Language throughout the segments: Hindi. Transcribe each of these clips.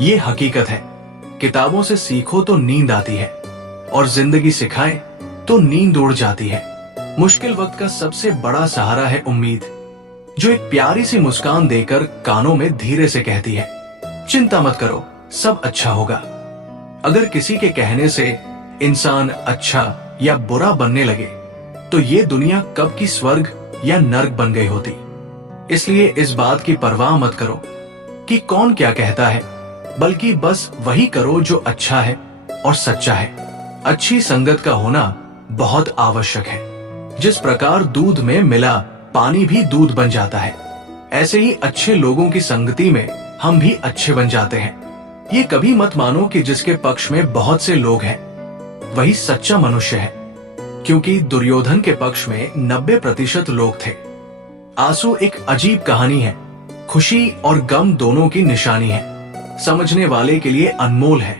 ये हकीकत है, किताबों से सीखो तो नींद आती है और जिंदगी सिखाए तो नींद उड़ जाती है। मुश्किल वक्त का सबसे बड़ा सहारा है उम्मीद, जो एक प्यारी सी मुस्कान देकर कानों में धीरे से कहती है, चिंता मत करो, सब अच्छा होगा। अगर किसी के कहने से इंसान अच्छा या बुरा बनने लगे तो ये दुनिया कब की स्वर्ग या नर्क बन गई होती। इसलिए इस बात की परवाह मत करो कि कौन क्या कहता है, बल्कि बस वही करो जो अच्छा है और सच्चा है। अच्छी संगत का होना बहुत आवश्यक है। जिस प्रकार दूध में मिला पानी भी दूध बन जाता है, ऐसे ही अच्छे लोगों की संगति में हम भी अच्छे बन जाते हैं। ये कभी मत मानो कि जिसके पक्ष में बहुत से लोग हैं वही सच्चा मनुष्य है, क्योंकि दुर्योधन के पक्ष में 90% लोग थे। आंसू एक अजीब कहानी है, खुशी और गम दोनों की निशानी है। समझने वाले के लिए अनमोल है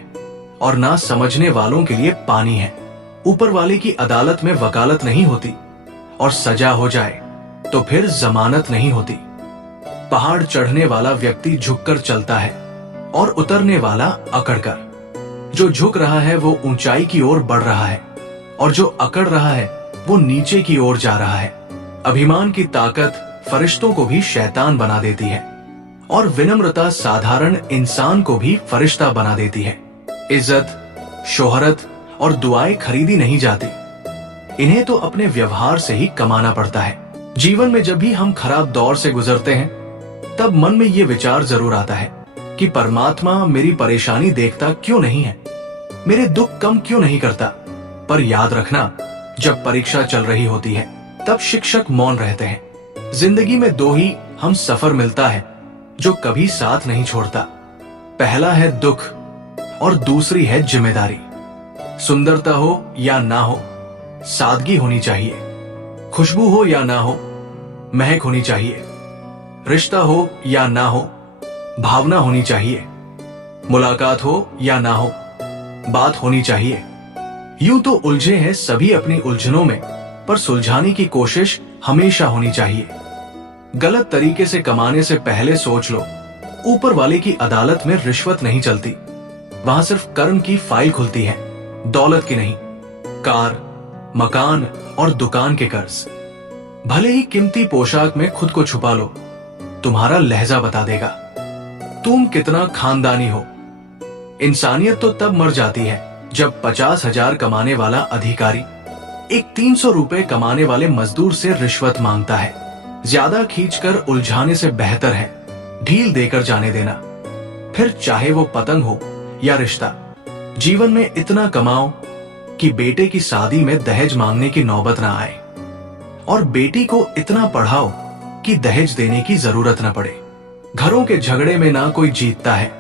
और ना समझने वालों के लिए पानी है। ऊपर वाले की अदालत में वकालत नहीं होती और सजा हो जाए तो फिर जमानत नहीं होती। पहाड़ चढ़ने वाला व्यक्ति झुककर चलता है और उतरने वाला अकड़कर। जो झुक रहा है वो ऊंचाई की ओर बढ़ रहा है और जो अकड़ रहा है वो नीचे की ओर जा रहा है। अभिमान की ताकत फरिश्तों को भी शैतान बना देती है और विनम्रता साधारण इंसान को भी फरिश्ता बना देती है। इज्जत, शोहरत और दुआएं खरीदी नहीं जाती, इन्हें तो अपने व्यवहार से ही कमाना पड़ता है। जीवन में जब भी हम खराब दौर से गुजरते हैं तब मन में ये विचार जरूर आता है कि परमात्मा मेरी परेशानी देखता क्यों नहीं है, मेरे दुख कम क्यों नहीं करता। पर याद रखना, जब परीक्षा चल रही होती है तब शिक्षक मौन रहते हैं। जिंदगी में दो ही हम सफर मिलता है जो कभी साथ नहीं छोड़ता। पहला है दुख और दूसरी है जिम्मेदारी। सुंदरता हो या ना हो, सादगी होनी चाहिए। खुशबू हो या ना हो, महक होनी चाहिए। रिश्ता हो या ना हो, भावना होनी चाहिए। मुलाकात हो या ना हो, बात होनी चाहिए। यूं तो उलझे हैं सभी अपनी उलझनों में, पर सुलझाने की कोशिश हमेशा होनी चाहिए। गलत तरीके से कमाने से पहले सोच लो, ऊपर वाले की अदालत में रिश्वत नहीं चलती। वहां सिर्फ कर्म की फाइल खुलती है, दौलत की नहीं। कार, मकान और दुकान के कर्ज। भले ही कीमती पोशाक में खुद को छुपा लो, तुम्हारा लहजा बता देगा तुम कितना खानदानी हो। इंसानियत तो तब मर जाती है जब 50,000 कमाने वाला अधिकारी एक 300 रुपए कमाने वाले मजदूर से रिश्वत मांगता है। ज्यादा खींचकर उलझाने से बेहतर है ढील देकर जाने देना। फिर चाहे वो पतंग हो या रिश्ता, जीवन में इतना कमाओ कि बेटे की शादी में दहेज मांगने की नौबत ना आए, और बेटी को इतना पढ़ाओ कि दहेज देने की जरूरत न पड़े। घरों के झगड़े में ना कोई जीतता है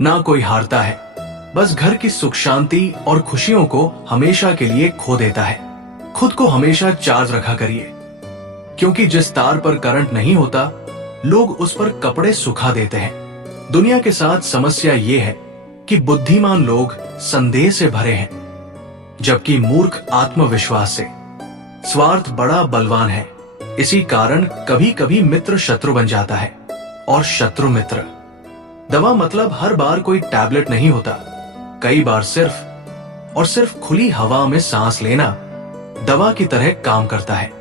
ना कोई हारता है, बस घर की सुख शांति और खुशियों को हमेशा के लिए खो देता है। खुद को हमेशा चार्ज रखा करिए, क्योंकि जिस तार पर करंट नहीं होता लोग उस पर कपड़े सुखा देते हैं। दुनिया के साथ समस्या ये है कि बुद्धिमान लोग संदेह से भरे हैं, जबकि मूर्ख आत्मविश्वास से। स्वार्थ बड़ा बलवान है, इसी कारण कभी कभी मित्र शत्रु बन जाता है और शत्रु मित्र। दवा मतलब हर बार कोई टैबलेट नहीं होता। कई बार सिर्फ और सिर्फ खुली हवा में सांस लेना दवा की तरह काम करता है।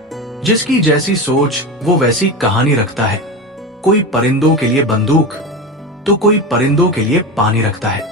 जिसकी जैसी सोच वो वैसी कहानी रखता है। कोई परिंदों के लिए बंदूक तो कोई परिंदों के लिए पानी रखता है।